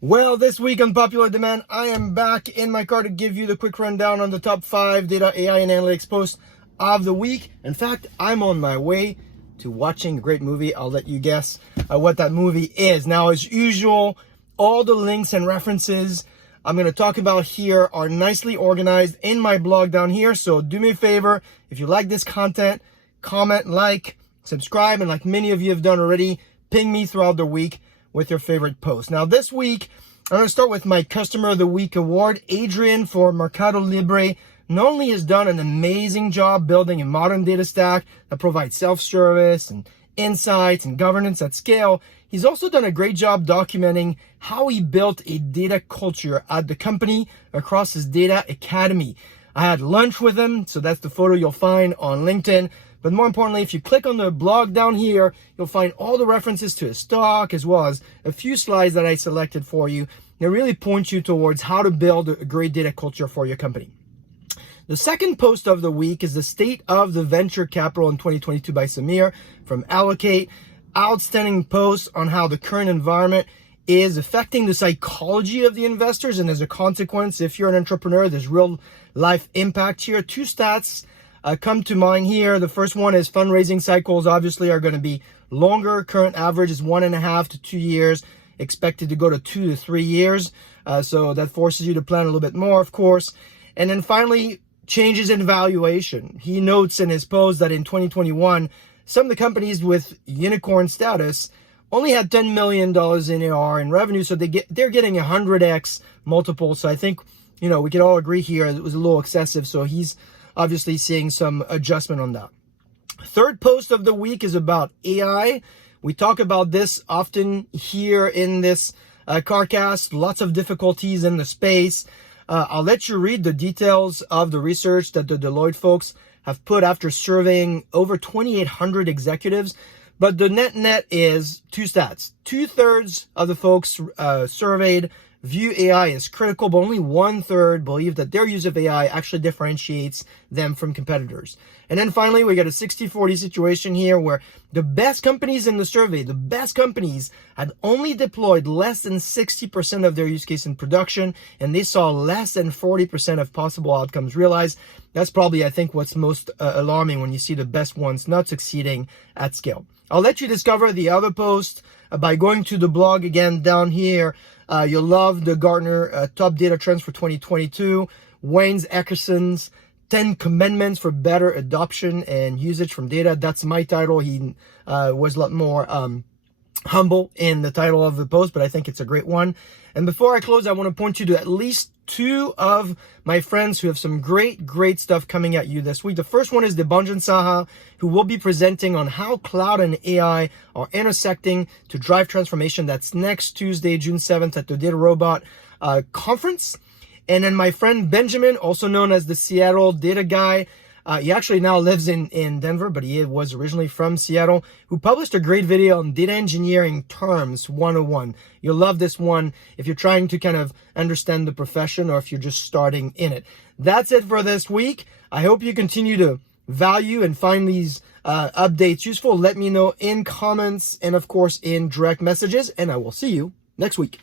Well, this week on Popular Demand, I am back in my car to give you the quick rundown on the top 5 data, AI, and analytics posts of the week. In fact, I'm on my way to watching a great movie. I'll let you guess what that movie is. Now, as usual, all the links and references I'm going to talk about here are nicely organized in my blog down here. So do me a favor, if you like this content, comment, like, subscribe, and like many of you have done already, ping me throughout the week with your favorite post. Now this week, I'm going to start with my Customer of the Week award. Adrián for Mercado Libre not only has done an amazing job building a modern data stack that provides self-service and insights and governance at scale, he's also done a great job documenting how he built a data culture at the company across his data academy. I had lunch with him, so that's the photo you'll find on LinkedIn. But more importantly, if you click on the blog down here, you'll find all the references to his talk, as well as a few slides that I selected for you that really point you towards how to build a great data culture for your company. The second post of the week is the State of the Venture Capital in 2022 by Samir from Allocate. Outstanding post on how the current environment is affecting the psychology of the investors. And as a consequence, if you're an entrepreneur, there's real life impact here. Two stats come to mind here. The first one is fundraising cycles obviously are going to be longer. Current average is 1.5 to 2 years, expected to go to 2 to 3 years. So that forces you to plan a little bit more, of course. And then finally, changes in valuation. He notes in his post that in 2021, some of the companies with unicorn status only had $10 million in AR in revenue. So they're getting 100x multiple. So I think, we can all agree here it was a little excessive. So he's obviously seeing some adjustment on that. Third post of the week is about AI. We talk about this often here in this CarCast, lots of difficulties in the space. I'll let you read the details of the research that the Deloitte folks have put after surveying over 2,800 executives. But the net is two stats. 2/3 of the folks surveyed view AI as critical, but only 1/3 believe that their use of AI actually differentiates them from competitors. And then finally, we got a 60-40 situation here where the best companies in the survey, the best companies had only deployed less than 60% of their use case in production, and they saw less than 40% of possible outcomes realized. That's probably, I think, what's most alarming when you see the best ones not succeeding at scale. I'll let you discover the other post by going to the blog again down here. You'll love the Gartner top data trends for 2022, Wayne Eckerson's 10 commandments for better adoption and usage from data. That's my title. He was a lot more humble in the title of the post, but I think it's a great one. And before I close, I want to point you to at least 2 of my friends who have some great stuff coming at you this week. The first one is Debanjan Saha, who will be presenting on how cloud and AI are intersecting to drive transformation. That's next Tuesday, June 7th at the Data Robot conference. And then my friend Benjamin, also known as the Seattle data guy, he actually now lives in Denver, but he was originally from Seattle, who published a great video on data engineering terms 101. You'll love this one if you're trying to kind of understand the profession or if you're just starting in it. That's it for this week. I hope you continue to value and find these updates useful. Let me know in comments and, of course, in direct messages, and I will see you next week.